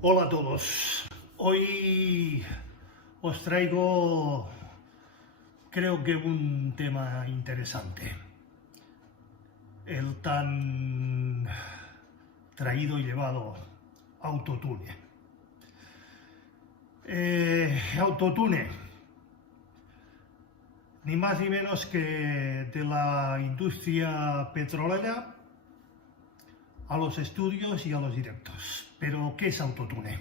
Hola a todos. Hoy os traigo, creo que un tema interesante. El tan traído y llevado autotune. Autotune, ni más ni menos que de la industria petrolera a los estudios y a los directos. Pero, ¿qué es autotune?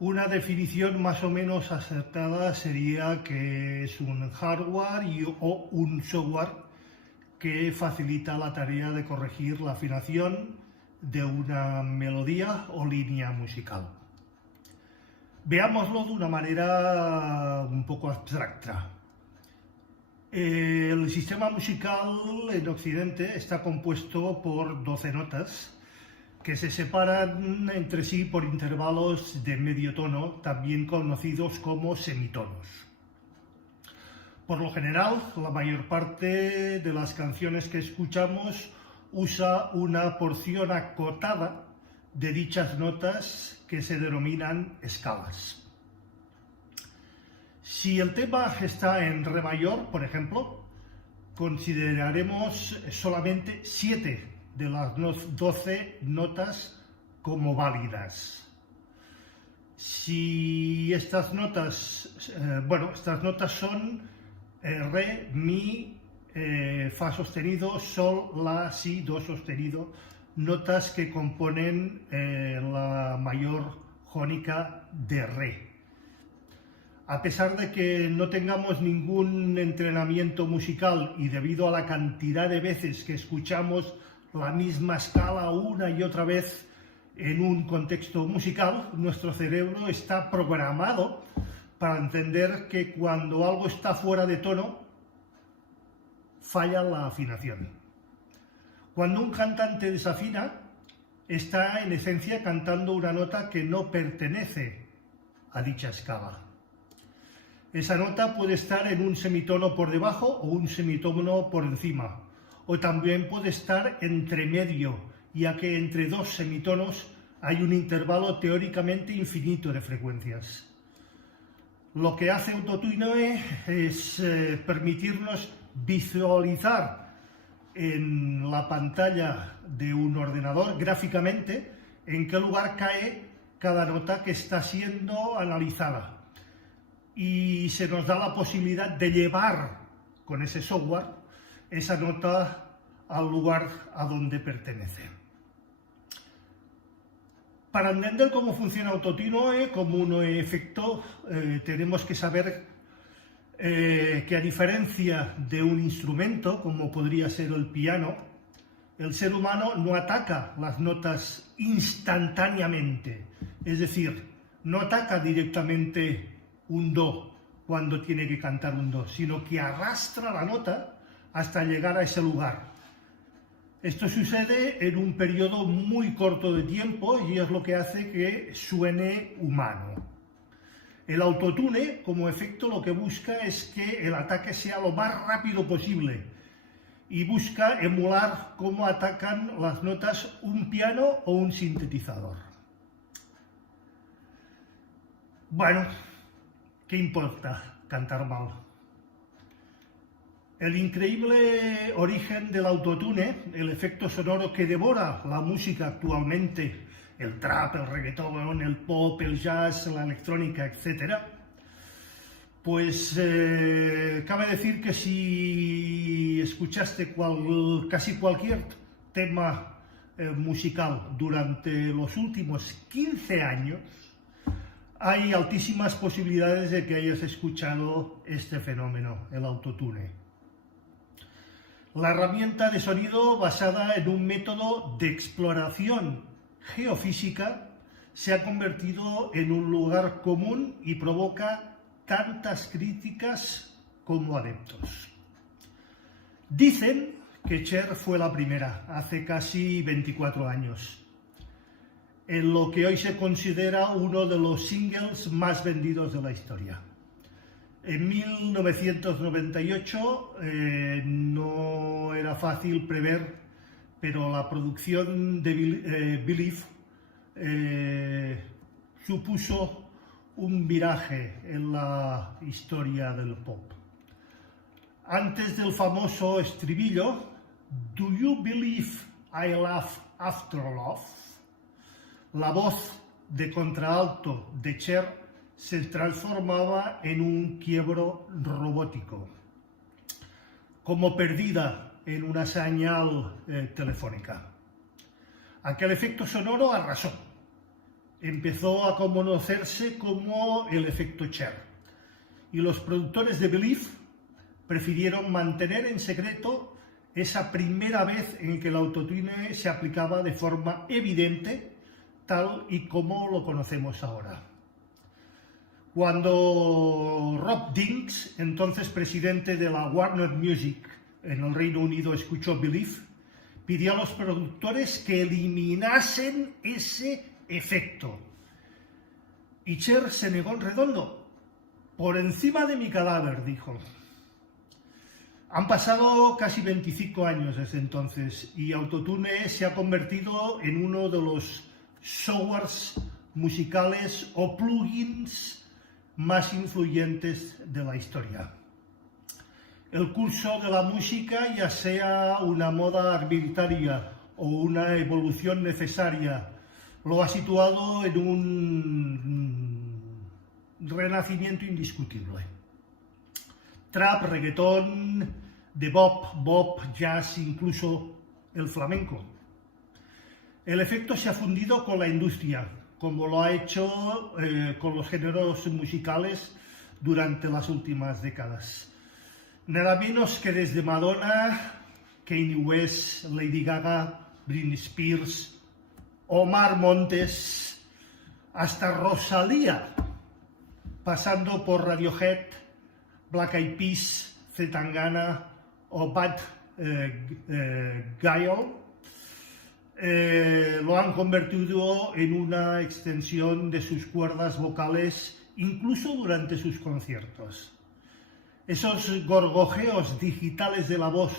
Una definición más o menos acertada sería que es un hardware o un software que facilita la tarea de corregir la afinación de una melodía o línea musical. Veámoslo de una manera un poco abstracta. El sistema musical en Occidente está compuesto por 12 notas que se separan entre sí por intervalos de medio tono, también conocidos como semitonos. Por lo general, la mayor parte de las canciones que escuchamos usa una porción acotada de dichas notas que se denominan escalas. Si el tema está en re mayor, por ejemplo, consideraremos solamente 7 de las 12 notas como válidas. Si estas notas, estas notas son re, mi, fa sostenido, sol, la, si, do sostenido, notas que componen la mayor jónica de re. A pesar de que no tengamos ningún entrenamiento musical y debido a la cantidad de veces que escuchamos la misma escala una y otra vez en un contexto musical, nuestro cerebro está programado para entender que cuando algo está fuera de tono, falla la afinación. Cuando un cantante desafina, está en esencia cantando una nota que no pertenece a dicha escala. Esa nota puede estar en un semitono por debajo o un semitono por encima, o también puede estar entre medio, ya que entre dos semitonos hay un intervalo teóricamente infinito de frecuencias. Lo que hace autotune es permitirnos visualizar en la pantalla de un ordenador gráficamente en qué lugar cae cada nota que está siendo analizada. Y se nos da la posibilidad de llevar con ese software esa nota al lugar a donde pertenece. Para entender cómo funciona autotune como un efecto, tenemos que saber que a diferencia de un instrumento, como podría ser el piano, el ser humano no ataca las notas instantáneamente, es decir, no ataca directamente un do cuando tiene que cantar un do, sino que arrastra la nota hasta llegar a ese lugar. Esto sucede en un periodo muy corto de tiempo y es lo que hace que suene humano. El autotune, como efecto, lo que busca es que el ataque sea lo más rápido posible y busca emular cómo atacan las notas un piano o un sintetizador. Bueno, ¿qué importa cantar mal? El increíble origen del autotune, el efecto sonoro que devora la música actualmente, el trap, el reggaetón, el pop, el jazz, la electrónica, etc., pues cabe decir que si escuchaste casi cualquier tema musical durante los últimos 15 años, hay altísimas posibilidades de que hayas escuchado este fenómeno, el autotune. La herramienta de sonido basada en un método de exploración geofísica se ha convertido en un lugar común y provoca tantas críticas como adeptos. Dicen que Cher fue la primera, hace casi 24 años. En lo que hoy se considera uno de los singles más vendidos de la historia. En 1998 no era fácil prever, pero la producción de Believe supuso un viraje en la historia del pop. Antes del famoso estribillo, "Do you believe I love after love?", la voz de contralto de Cher se transformaba en un quiebro robótico, como perdida en una señal telefónica. Aquel efecto sonoro arrasó. Empezó a conocerse como el efecto Cher, y los productores de Believe prefirieron mantener en secreto esa primera vez en que el autotune se aplicaba de forma evidente, tal y como lo conocemos ahora. Cuando Rob Dinks, entonces presidente de la Warner Music en el Reino Unido, escuchó Believe, pidió a los productores que eliminasen ese efecto. Y Cher se negó en redondo. "Por encima de mi cadáver", dijo. Han pasado casi 25 años desde entonces y Autotune se ha convertido en uno de los softwares musicales o plugins más influyentes de la historia. El curso de la música, ya sea una moda arbitraria o una evolución necesaria, lo ha situado en un renacimiento indiscutible. Trap, reggaetón, bebop, jazz, incluso el flamenco. El efecto se ha fundido con la industria, como lo ha hecho con los géneros musicales durante las últimas décadas. Nada menos que desde Madonna, Kanye West, Lady Gaga, Britney Spears, Omar Montes, hasta Rosalía, pasando por Radiohead, Black Eyed Peas, Zetangana o Bad Guile, lo han convertido en una extensión de sus cuerdas vocales, incluso durante sus conciertos. Esos gorgojeos digitales de la voz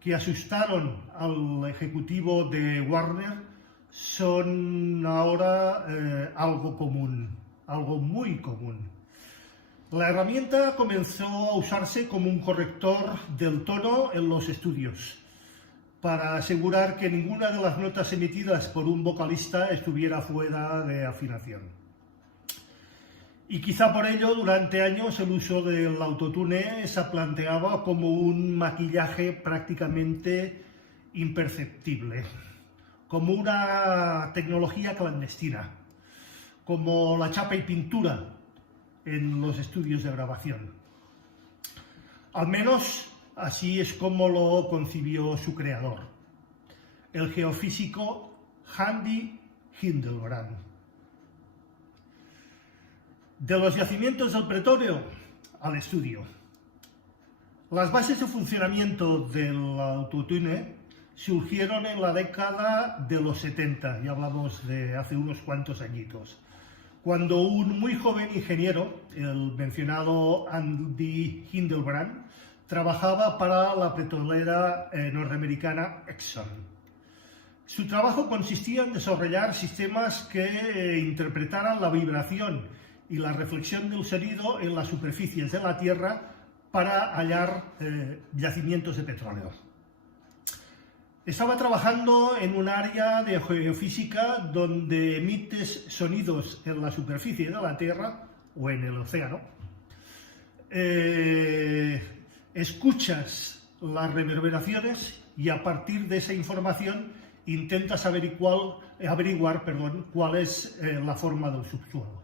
que asustaron al ejecutivo de Warner son ahora algo común, algo muy común. La herramienta comenzó a usarse como un corrector del tono en los estudios, para asegurar que ninguna de las notas emitidas por un vocalista estuviera fuera de afinación. Y quizá por ello, durante años, el uso del autotune se planteaba como un maquillaje prácticamente imperceptible, como una tecnología clandestina, como la chapa y pintura en los estudios de grabación. Al menos así es como lo concibió su creador, el geofísico Andy Hildebrand. De los yacimientos del Pretorio al estudio. Las bases de funcionamiento del autotune surgieron en la década de los 70, ya hablamos de hace unos cuantos añitos, cuando un muy joven ingeniero, el mencionado Andy Hildebrand, trabajaba para la petrolera norteamericana Exxon. Su trabajo consistía en desarrollar sistemas que interpretaran la vibración y la reflexión del sonido en las superficies de la Tierra para hallar yacimientos de petróleo. Estaba trabajando en un área de geofísica donde emites sonidos en la superficie de la Tierra o en el océano. Escuchas las reverberaciones y a partir de esa información intentas averiguar cuál es la forma del subsuelo.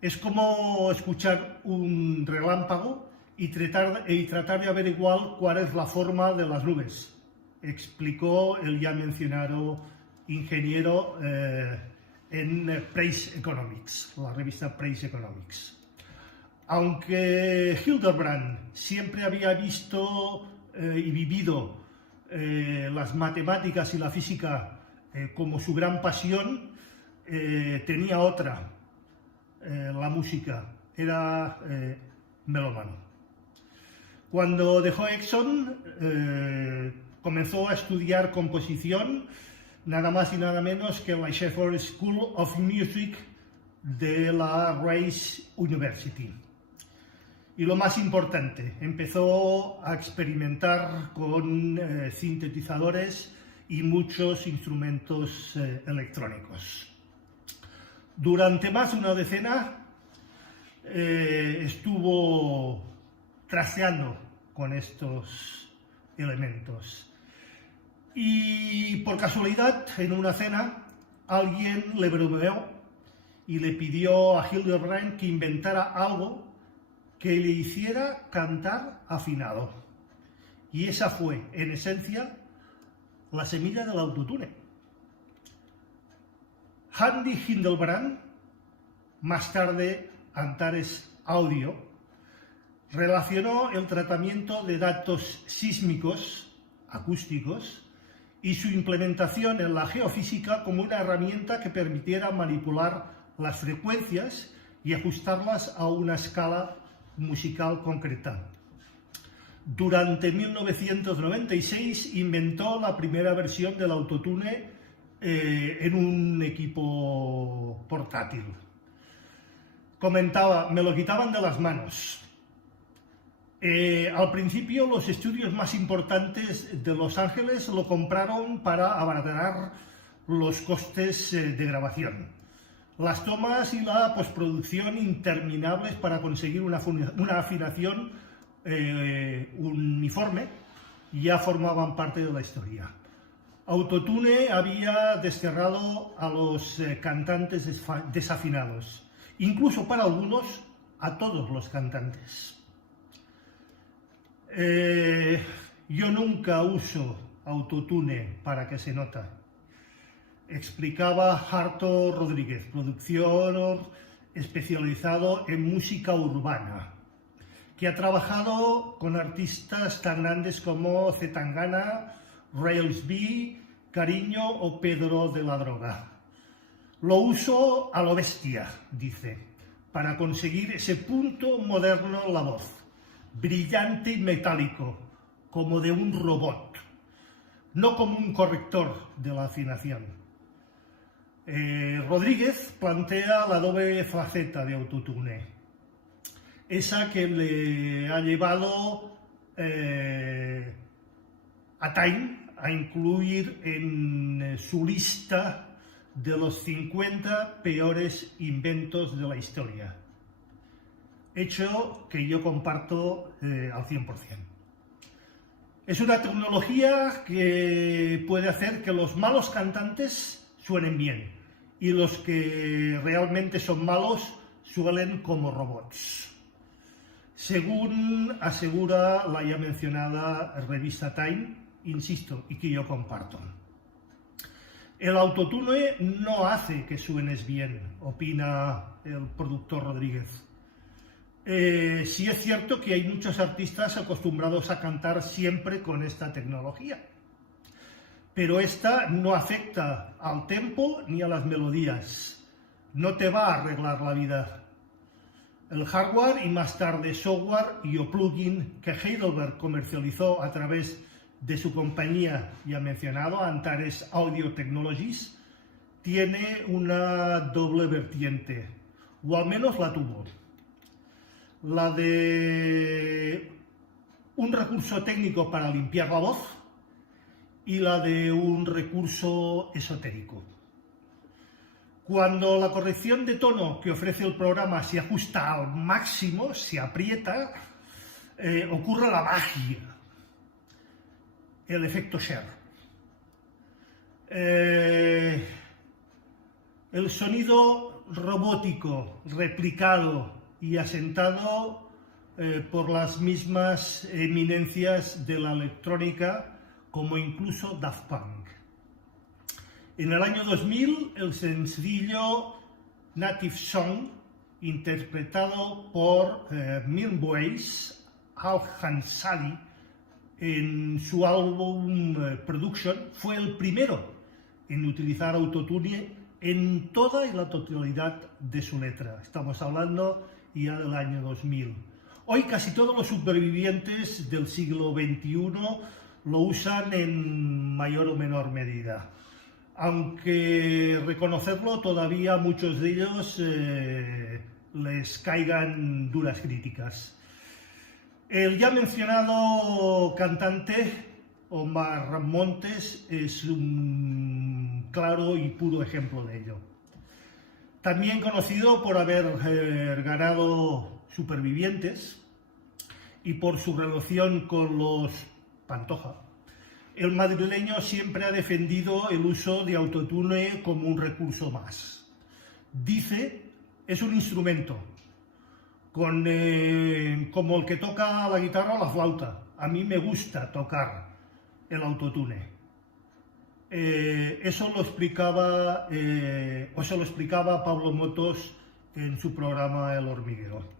Es como escuchar un relámpago y tratar de averiguar cuál es la forma de las nubes, explicó el ya mencionado ingeniero en Praise Economics, la revista Praise Economics. Aunque Hildebrand siempre había visto y vivido las matemáticas y la física como su gran pasión, tenía otra, la música, era melómano. Cuando dejó Exxon, comenzó a estudiar composición, nada más y nada menos que la Shepherd School of Music de la Rice University. Y lo más importante, empezó a experimentar con sintetizadores y muchos instrumentos electrónicos. Durante más de una decena estuvo trasteando con estos elementos. Y por casualidad, en una cena, alguien le bromeó y le pidió a Hildebrand que inventara algo que le hiciera cantar afinado. Y esa fue, en esencia, la semilla del autotune. Andy Hildebrand, más tarde Antares Audio, relacionó el tratamiento de datos sísmicos, acústicos, y su implementación en la geofísica como una herramienta que permitiera manipular las frecuencias y ajustarlas a una escala musical concreta. Durante 1996 inventó la primera versión del autotune en un equipo portátil. Comentaba, me lo quitaban de las manos. Al principio los estudios más importantes de Los Ángeles lo compraron para abaratar los costes de grabación. Las tomas y la postproducción interminables para conseguir una afinación uniforme ya formaban parte de la historia. Autotune había desterrado a los cantantes desafinados, incluso para algunos a todos los cantantes. Yo nunca uso autotune para que se nota, explicaba Harto Rodríguez, productor especializado en música urbana, que ha trabajado con artistas tan grandes como Zetangana, Rails B, Cariño o Pedro de la Droga. Lo uso a lo bestia, dice, para conseguir ese punto moderno en la voz, brillante y metálico, como de un robot, no como un corrector de la afinación. Rodríguez plantea la doble faceta de autotune, esa que le ha llevado a Time a incluir en su lista de los 50 peores inventos de la historia. Hecho que yo comparto al 100%. Es una tecnología que puede hacer que los malos cantantes suenen bien y los que realmente son malos suelen como robots, según asegura la ya mencionada revista Time, insisto, y que yo comparto. El autotune no hace que suenes bien, opina el productor Rodríguez. Sí es cierto que hay muchos artistas acostumbrados a cantar siempre con esta tecnología, pero esta no afecta al tempo ni a las melodías, no te va a arreglar la vida. El hardware y más tarde software y o plugin que Heidelberg comercializó a través de su compañía ya mencionado, Antares Audio Technologies, tiene una doble vertiente, o al menos la tuvo. La de un recurso técnico para limpiar la voz y la de un recurso esotérico. Cuando la corrección de tono que ofrece el programa se ajusta al máximo, se aprieta, ocurre la magia, el efecto Cher. El sonido robótico, replicado y asentado por las mismas eminencias de la electrónica, como incluso Daft Punk. En el año 2000, el sencillo Native Song, interpretado por Milwaukee Al-Hansali en su álbum Production, fue el primero en utilizar autotune en toda y la totalidad de su letra. Estamos hablando ya del año 2000. Hoy casi todos los supervivientes del siglo XXI lo usan en mayor o menor medida. aunque reconocerlo todavía a muchos de ellos les caigan duras críticas. El ya mencionado cantante Omar Montes es un claro y puro ejemplo de ello. También conocido por haber ganado Supervivientes y por su relación con los Pantoja, el madrileño siempre ha defendido el uso de autotune como un recurso más. Dice, es un instrumento, como el que toca la guitarra o la flauta. A mí me gusta tocar el autotune. Eso lo explicaba Pablo Motos en su programa El Hormiguero.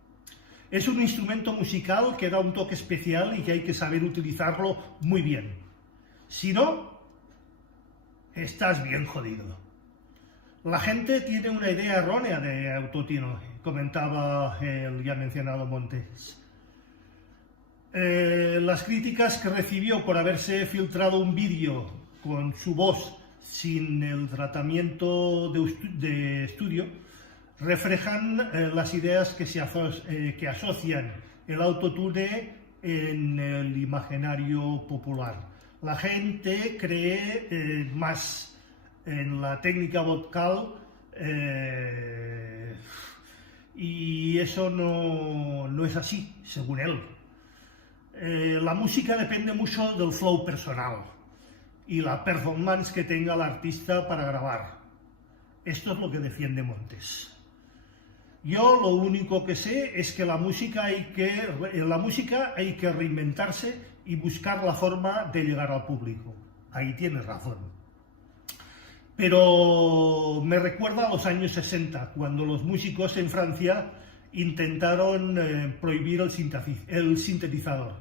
Es un instrumento musical que da un toque especial y que hay que saber utilizarlo muy bien. Si no, estás bien jodido. La gente tiene una idea errónea de autotune, comentaba el ya mencionado Montes. Las críticas que recibió por haberse filtrado un vídeo con su voz sin el tratamiento de estudio reflejan las ideas que asocian el autotune en el imaginario popular. La gente cree más en la técnica vocal y eso no es así, según él. La música depende mucho del flow personal y la performance que tenga el artista para grabar. Esto es lo que defiende Montes. Yo lo único que sé es que en la música hay que reinventarse y buscar la forma de llegar al público. Ahí tienes razón. Pero me recuerda a los años 60, cuando los músicos en Francia intentaron prohibir el sintetizador.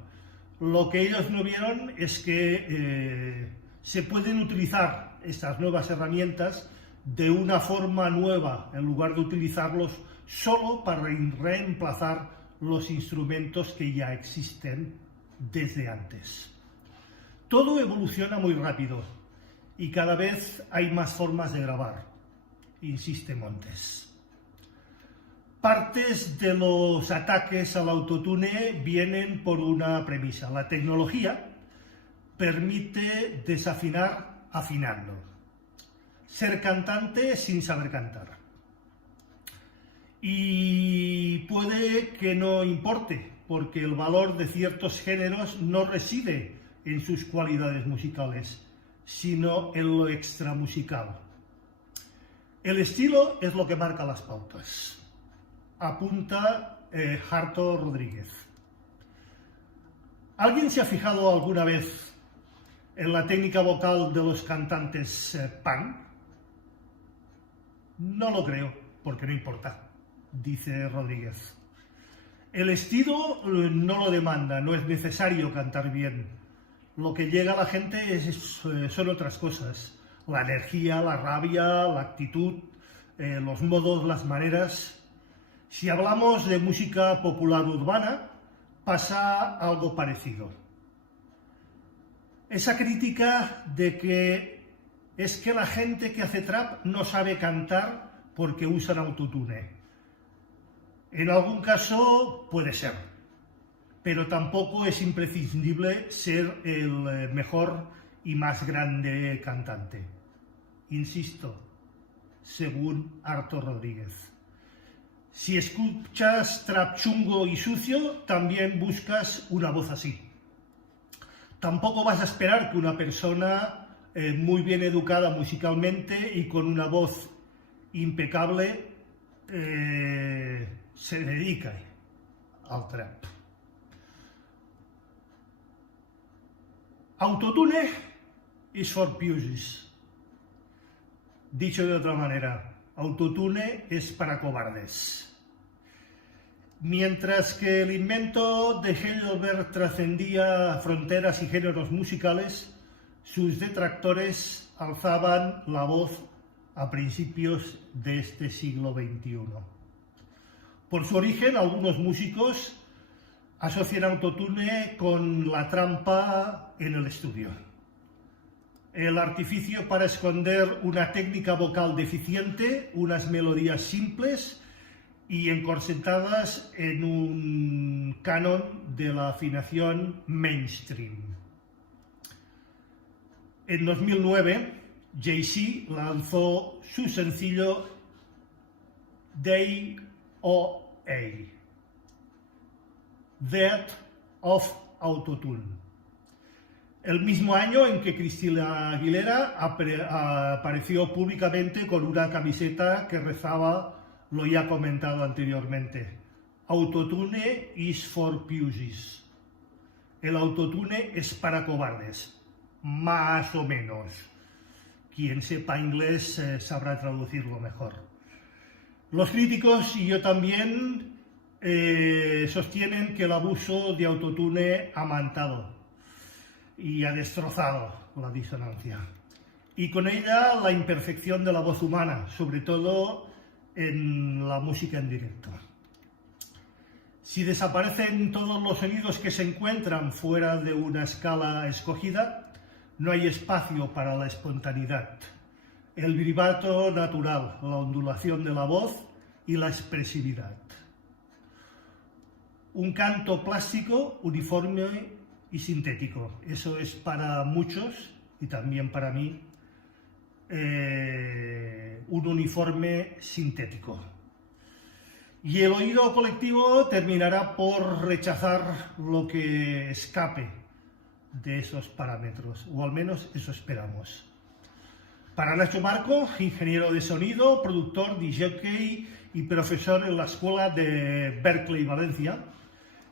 Lo que ellos no vieron es que se pueden utilizar estas nuevas herramientas de una forma nueva, en lugar de utilizarlos solo para reemplazar los instrumentos que ya existen desde antes. Todo evoluciona muy rápido y cada vez hay más formas de grabar, insiste Montes. Partes de los ataques al autotune vienen por una premisa: la tecnología permite desafinar afinando, ser cantante sin saber cantar. Y puede que no importe, porque el valor de ciertos géneros no reside en sus cualidades musicales, sino en lo extramusical. El estilo es lo que marca las pautas, apunta Harto Rodríguez. ¿Alguien se ha fijado alguna vez en la técnica vocal de los cantantes punk? No lo creo, porque no importa, dice Rodríguez. El estilo no lo demanda, no es necesario cantar bien. Lo que llega a la gente son otras cosas: la energía, la rabia, la actitud, los modos, las maneras. Si hablamos de música popular urbana, pasa algo parecido. Esa crítica de que es que la gente que hace trap no sabe cantar porque usan autotune. En algún caso puede ser, pero tampoco es imprescindible ser el mejor y más grande cantante. Insisto, según Harto Rodríguez. Si escuchas trap chungo y sucio, también buscas una voz así. Tampoco vas a esperar que una persona muy bien educada musicalmente y con una voz impecable se dedique al trap. Autotune is for pussies. Dicho de otra manera, autotune es para cobardes. Mientras que el invento de Heidelberg trascendía fronteras y géneros musicales, sus detractores alzaban la voz a principios de este siglo XXI. Por su origen, algunos músicos asocian autotune con la trampa en el estudio. el artificio para esconder una técnica vocal deficiente, unas melodías simples y encorsetadas en un canon de la afinación mainstream. En 2009, Jay-Z lanzó su sencillo DOA, Death of Autotune. El mismo año en que Christina Aguilera apareció públicamente con una camiseta que rezaba lo ya comentado anteriormente: Autotune is for pussies. El autotune es para cobardes, más o menos. Quien sepa inglés sabrá traducirlo mejor. Los críticos, y yo también, sostienen que el abuso de autotune ha matado y ha destrozado la disonancia, y con ella la imperfección de la voz humana, sobre todo en la música en directo. Si desaparecen todos los sonidos que se encuentran fuera de una escala escogida, no hay espacio para la espontaneidad, el vibrato natural, la ondulación de la voz y la expresividad. Un canto plástico, uniforme y sintético. Eso es para muchos, y también para mí, un uniforme sintético. Y el oído colectivo terminará por rechazar lo que escape de esos parámetros, o al menos eso esperamos. Para Nacho Marco, ingeniero de sonido, productor, DJ y profesor en la Escuela de Berkeley, Valencia,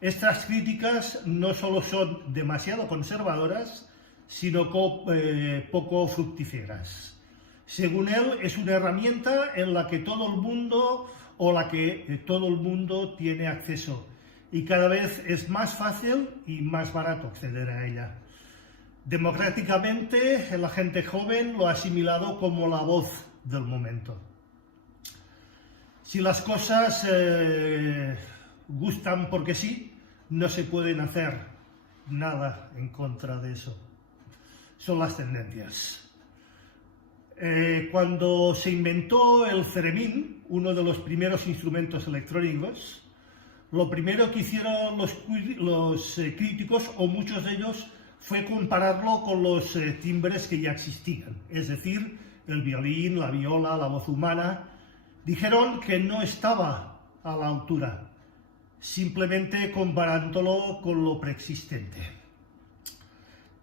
estas críticas no solo son demasiado conservadoras, sino poco fructíferas. Según él, es una herramienta en la que todo el mundo tiene acceso, y cada vez es más fácil y más barato acceder a ella. Democráticamente, la gente joven lo ha asimilado como la voz del momento. Si las cosas gustan porque sí, no se pueden hacer nada en contra de eso. Son las tendencias. Cuando se inventó el theremin, uno de los primeros instrumentos electrónicos, lo primero que hicieron los críticos, o muchos de ellos, fue compararlo con los timbres que ya existían, es decir, el violín, la viola, la voz humana. Dijeron que no estaba a la altura, simplemente comparándolo con lo preexistente.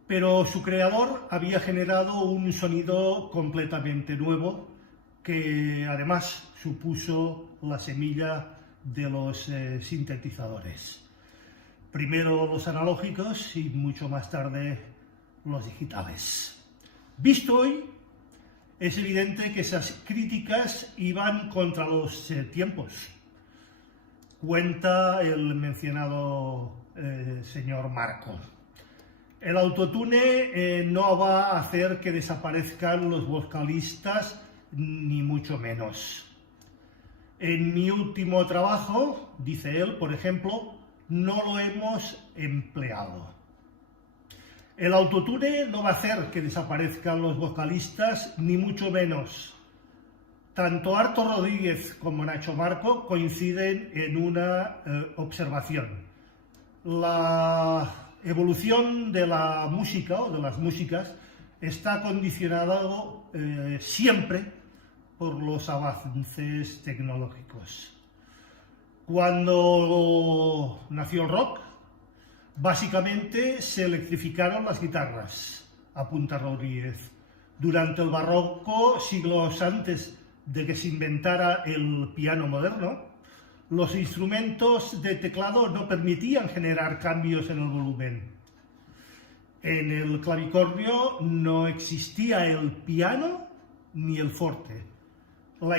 Pero su creador había generado un sonido completamente nuevo, que además supuso la semilla de los sintetizadores. Primero los analógicos y mucho más tarde los digitales. Visto hoy, es evidente que esas críticas iban contra los tiempos. Cuenta el mencionado señor Marco. El autotune no va a hacer que desaparezcan los vocalistas, ni mucho menos. En mi último trabajo, dice él, por ejemplo, no lo hemos empleado. El autotune no va a hacer que desaparezcan los vocalistas, ni mucho menos. Tanto Arto Rodríguez como Nacho Marco coinciden en una observación. La evolución de la música o de las músicas está condicionado siempre por los avances tecnológicos. Cuando nació el rock, básicamente se electrificaron las guitarras, apunta Rodríguez. Durante el barroco, siglos antes de que se inventara el piano moderno, los instrumentos de teclado no permitían generar cambios en el volumen. En el clavicordio no existía el piano ni el forte. La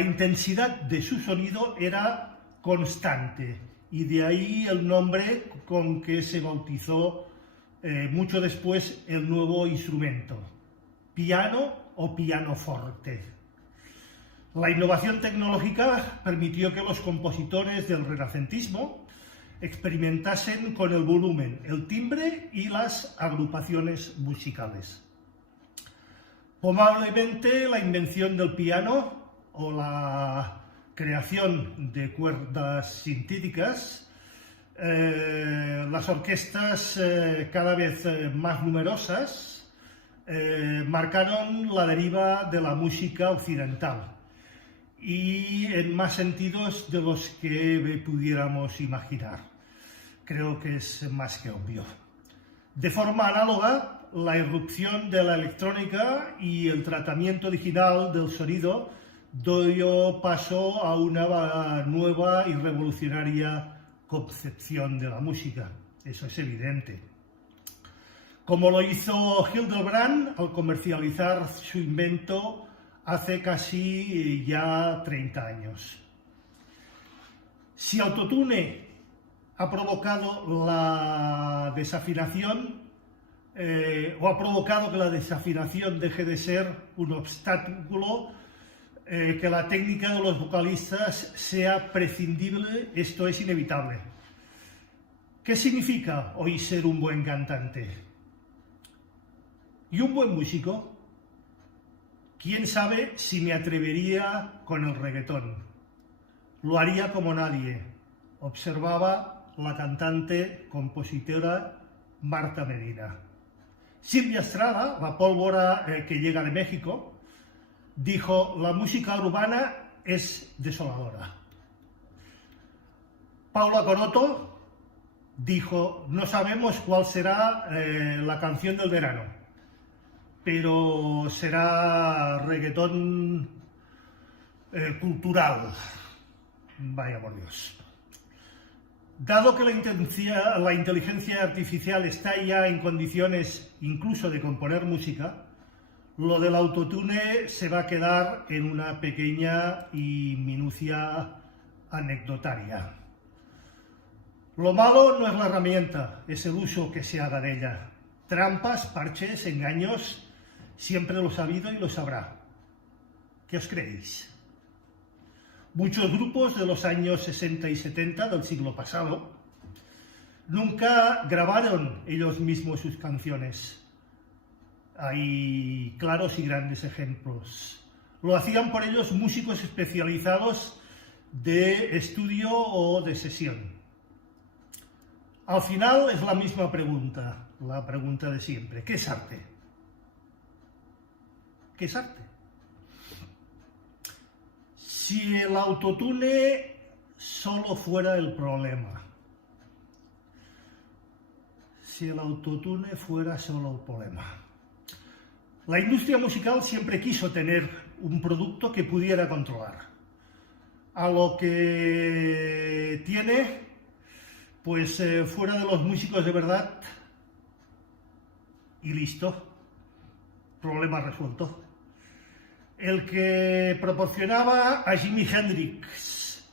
intensidad de su sonido era constante, y de ahí el nombre con que se bautizó mucho después el nuevo instrumento, piano o pianoforte. La innovación tecnológica permitió que los compositores del renacentismo experimentasen con el volumen, el timbre y las agrupaciones musicales. Probablemente la invención del piano o la creación de cuerdas sintéticas, las orquestas cada vez más numerosas marcaron la deriva de la música occidental y en más sentidos de los que pudiéramos imaginar. Creo que es más que obvio. De forma análoga, la irrupción de la electrónica y el tratamiento digital del sonido dio paso a una nueva y revolucionaria concepción de la música. Eso es evidente. Como lo hizo Hildebrand al comercializar su invento hace casi ya 30 años. Si Autotune ha provocado la desafinación, o ha provocado que la desafinación deje de ser un obstáculo, que la técnica de los vocalistas sea prescindible, esto es inevitable. ¿Qué significa hoy ser un buen cantante? ¿Y un buen músico? ¿Quién sabe si me atrevería con el reggaetón? Lo haría como nadie, observaba la cantante, compositora Marta Medina. Silvia Estrada, la pólvora que llega de México, dijo: la música urbana es desoladora. Paula Coroto dijo: no sabemos cuál será la canción del verano, pero será reggaetón cultural. Vaya por Dios. Dado que la inteligencia artificial está ya en condiciones incluso de componer música, lo del autotune se va a quedar en una pequeña y minucia anecdotaria. Lo malo no es la herramienta, es el uso que se haga de ella. Trampas, parches, engaños, siempre los ha habido y los habrá. ¿Qué os creéis? Muchos grupos de los años 60 y 70 del siglo pasado nunca grabaron ellos mismos sus canciones. Hay claros y grandes ejemplos. Lo hacían por ellos músicos especializados de estudio o de sesión. Al final es la misma pregunta, la pregunta de siempre. ¿Qué es arte? ¿Qué es arte? Si el autotune solo fuera el problema, si el autotune fuera solo el problema. La industria musical siempre quiso tener un producto que pudiera controlar. A lo que tiene, pues fuera de los músicos de verdad, y listo, problema resuelto. El que proporcionaba a Jimi Hendrix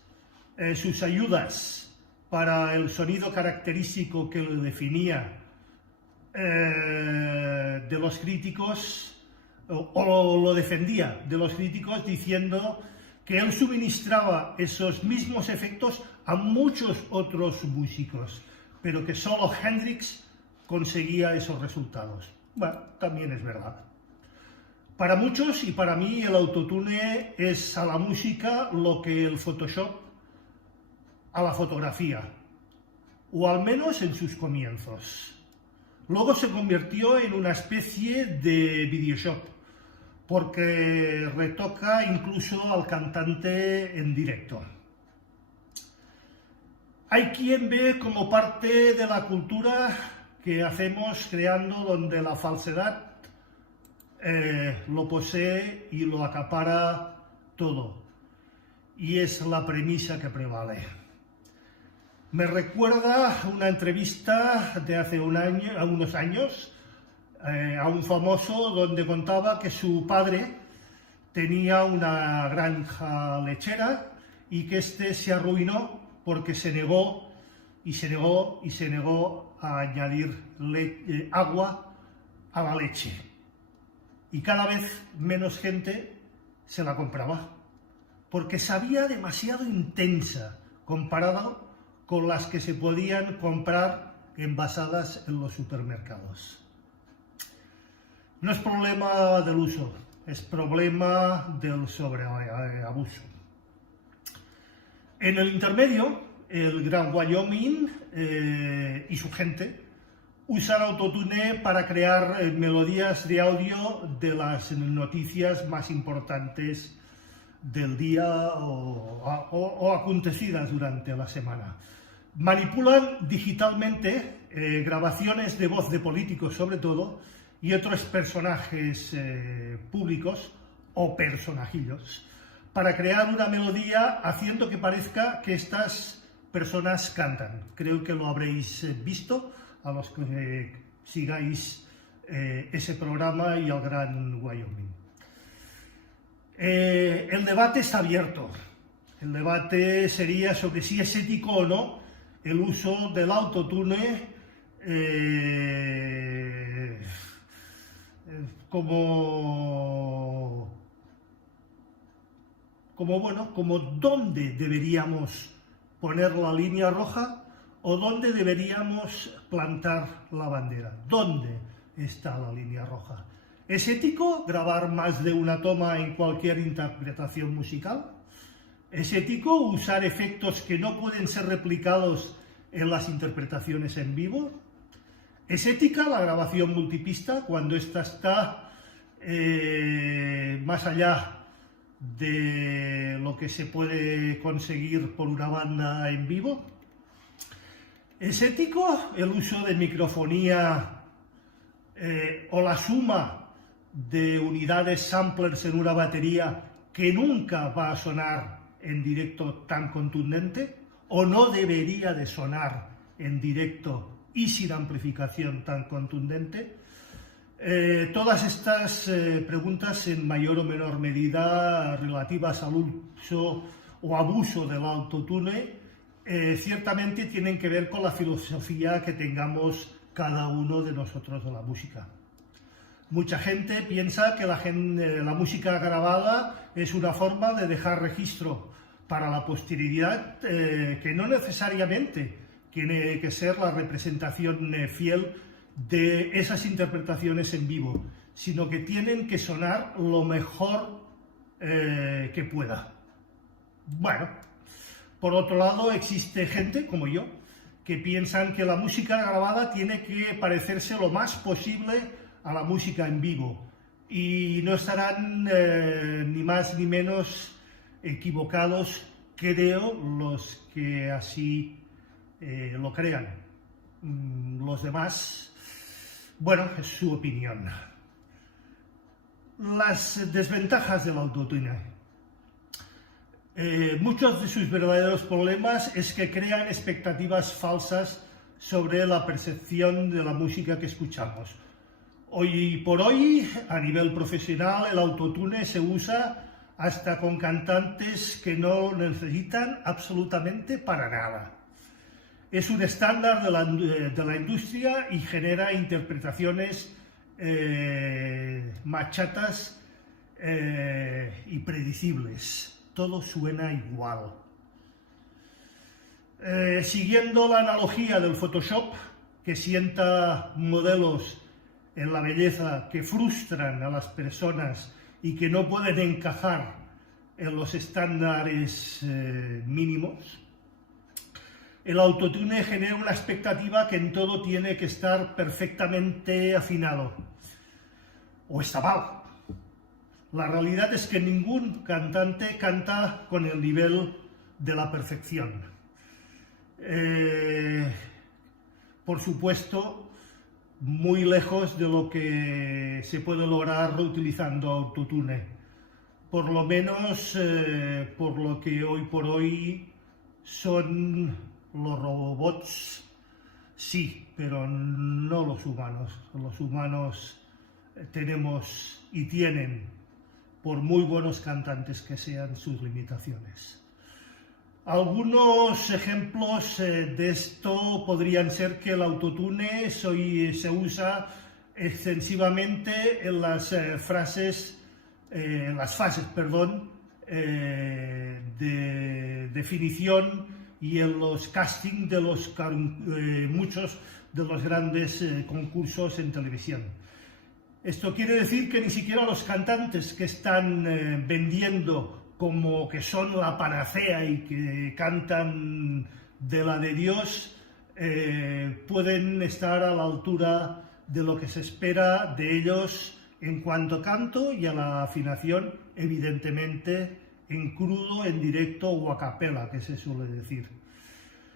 sus ayudas para el sonido característico que le definía de los críticos, o lo defendía de los críticos, diciendo que él suministraba esos mismos efectos a muchos otros músicos, pero que solo Hendrix conseguía esos resultados. Bueno, también es verdad. Para muchos y para mí el autotune es a la música lo que el Photoshop a la fotografía, o al menos en sus comienzos. Luego se convirtió en una especie de Videoshop, porque retoca incluso al cantante en directo. Hay quien ve como parte de la cultura que hacemos creando, donde la falsedad lo posee y lo acapara todo, y es la premisa que prevale. Me recuerda una entrevista de hace unos años a un famoso, donde contaba que su padre tenía una granja lechera y que este se arruinó porque se negó a añadir agua a la leche. Y cada vez menos gente se la compraba, porque sabía demasiado intensa comparado con las que se podían comprar envasadas en los supermercados. No es problema del uso, es problema del sobreabuso. En el intermedio, el Gran Wyoming y su gente usan autotune para crear melodías de audio de las noticias más importantes del día o acontecidas durante la semana. Manipulan digitalmente grabaciones de voz de políticos, sobre todo, y otros personajes públicos o personajillos, para crear una melodía haciendo que parezca que estas personas cantan. Creo que lo habréis visto a los que sigáis ese programa y el Gran Wyoming. El debate está abierto. El debate sería sobre si es ético o no el uso del autotune como dónde deberíamos poner la línea roja o dónde deberíamos plantar la bandera. ¿Dónde está la línea roja? ¿Es ético grabar más de una toma en cualquier interpretación musical? ¿Es ético usar efectos que no pueden ser replicados en las interpretaciones en vivo? ¿Es ética la grabación multipista cuando ésta está más allá de lo que se puede conseguir por una banda en vivo? ¿Es ético el uso de microfonía o la suma de unidades samplers en una batería que nunca va a sonar en directo tan contundente o no debería de sonar en directo y sin amplificación tan contundente? Todas estas preguntas, en mayor o menor medida relativas al uso o abuso del autotune, ciertamente tienen que ver con la filosofía que tengamos cada uno de nosotros de la música. Mucha gente piensa que la música grabada es una forma de dejar registro para la posteridad, que no necesariamente tiene que ser la representación fiel de esas interpretaciones en vivo, sino que tienen que sonar lo mejor que pueda. Bueno, por otro lado, existe gente como yo que piensan que la música grabada tiene que parecerse lo más posible a la música en vivo, y no estarán ni más ni menos equivocados, creo, los que así lo crean. Los demás, bueno, es su opinión. Las desventajas del autotune. Muchos de sus verdaderos problemas es que crean expectativas falsas sobre la percepción de la música que escuchamos. Hoy por hoy, a nivel profesional, el autotune se usa hasta con cantantes que no necesitan absolutamente para nada. Es un estándar de la industria y genera interpretaciones machatas y predecibles. Todo suena igual. Siguiendo la analogía del Photoshop, que sienta modelos en la belleza que frustran a las personas y que no pueden encajar en los estándares mínimos, el autotune genera una expectativa que en todo tiene que estar perfectamente afinado. O está mal. La realidad es que ningún cantante canta con el nivel de la perfección. Por supuesto, muy lejos de lo que se puede lograr utilizando autotune. Por lo menos por lo que hoy por hoy son los robots, sí, pero no los humanos. Los humanos tenemos y tienen, por muy buenos cantantes que sean, sus limitaciones. Algunos ejemplos de esto podrían ser que el autotune se usa extensivamente en las fases de definición y en los castings de muchos de los grandes concursos en televisión. Esto quiere decir que ni siquiera los cantantes que están vendiendo como que son la panacea y que cantan de la de Dios, pueden estar a la altura de lo que se espera de ellos en cuanto a canto y a la afinación, evidentemente en crudo, en directo o a capela, que se suele decir.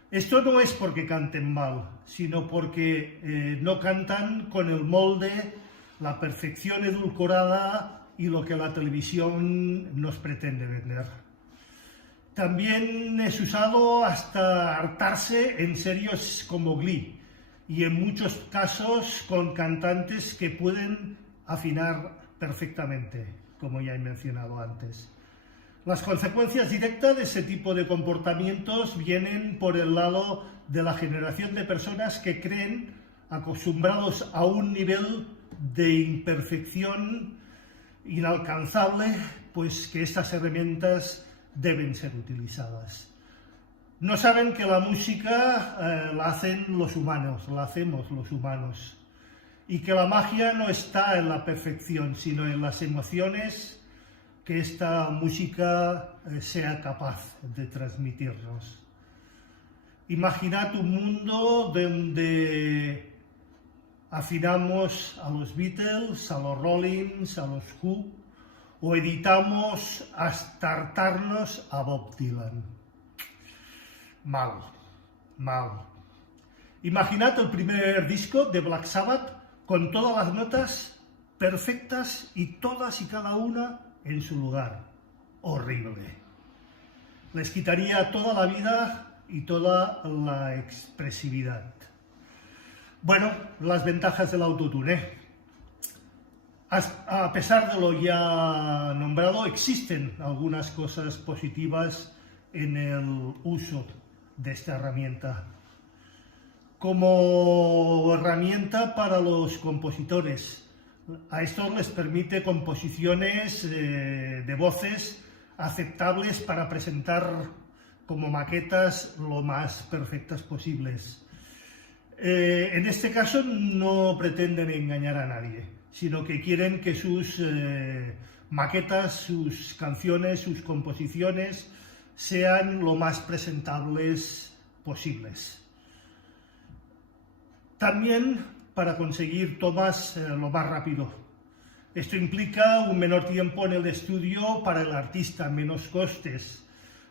Esto no es porque canten mal, sino porque no cantan con el molde, la perfección edulcorada y lo que la televisión nos pretende vender. También es usado hasta hartarse en series como Glee, y en muchos casos con cantantes que pueden afinar perfectamente, como ya he mencionado antes. Las consecuencias directas de ese tipo de comportamientos vienen por el lado de la generación de personas que creen, acostumbrados a un nivel de imperfección inalcanzable, pues que estas herramientas deben ser utilizadas. No saben que la música la hacen los humanos, la hacemos los humanos, y que la magia no está en la perfección, sino en las emociones que esta música sea capaz de transmitirnos. Imaginad un mundo donde afinamos a los Beatles, a los Rollins, a los Who, o editamos hasta hartarnos a Bob Dylan. Mal, mal. Imaginad el primer disco de Black Sabbath con todas las notas perfectas y todas y cada una en su lugar. Horrible. Les quitaría toda la vida y toda la expresividad. Bueno, las ventajas del autotune. A pesar de lo ya nombrado, existen algunas cosas positivas en el uso de esta herramienta. Como herramienta para los compositores, a estos les permite composiciones de voces aceptables para presentar como maquetas lo más perfectas posibles. En este caso no pretenden engañar a nadie, sino que quieren que sus maquetas, sus canciones, sus composiciones sean lo más presentables posibles. También para conseguir tomas lo más rápido. Esto implica un menor tiempo en el estudio para el artista, menos costes.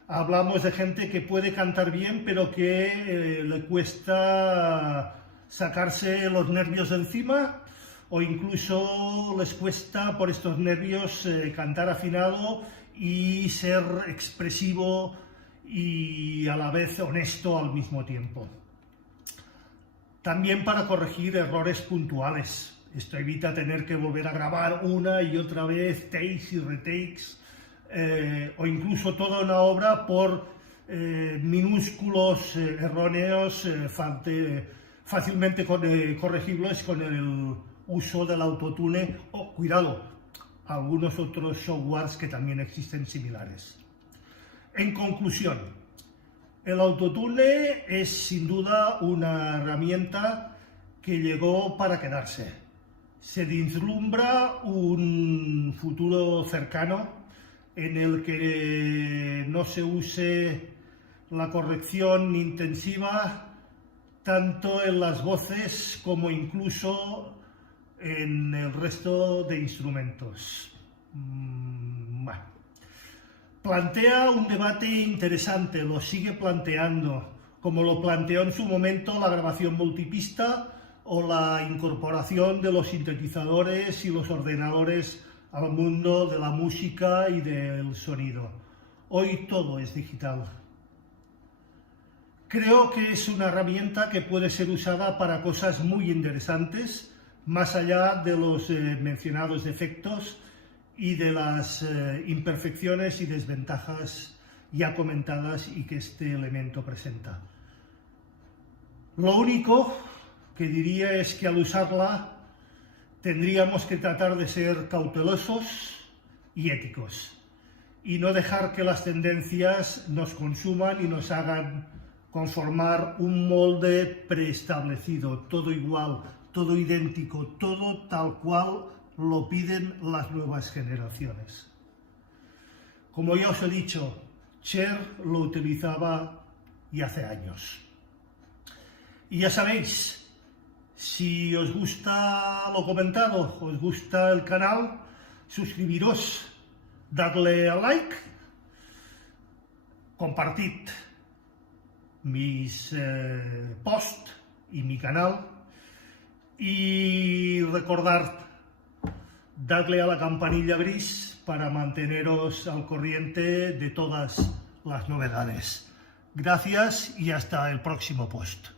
Hablamos de gente que puede cantar bien, pero que le cuesta sacarse los nervios de encima, o incluso les cuesta por estos nervios cantar afinado y ser expresivo y a la vez honesto al mismo tiempo. También para corregir errores puntuales. Esto evita tener que volver a grabar una y otra vez, takes y retakes, o incluso toda una obra por minúsculos erróneos fácilmente corregibles con el uso del autotune o, cuidado, algunos otros softwares que también existen similares. En conclusión, el autotune es sin duda una herramienta que llegó para quedarse. Se vislumbra un futuro cercano en el que no se use la corrección intensiva tanto en las voces como incluso en el resto de instrumentos. Plantea un debate interesante, lo sigue planteando, como lo planteó en su momento la grabación multipista o la incorporación de los sintetizadores y los ordenadores al mundo de la música y del sonido. Hoy todo es digital. Creo que es una herramienta que puede ser usada para cosas muy interesantes, más allá de los mencionados defectos y de las imperfecciones y desventajas ya comentadas y que este elemento presenta. Lo único que diría es que al usarla tendríamos que tratar de ser cautelosos y éticos y no dejar que las tendencias nos consuman y nos hagan conformar un molde preestablecido, todo igual, todo idéntico, todo tal cual lo piden las nuevas generaciones. Como ya os he dicho, Cher lo utilizaba y hace años. Y ya sabéis, si os gusta lo comentado, os gusta el canal, suscribiros, dadle a like, compartid mis posts y mi canal y recordad darle a la campanilla gris para manteneros al corriente de todas las novedades. Gracias y hasta el próximo post.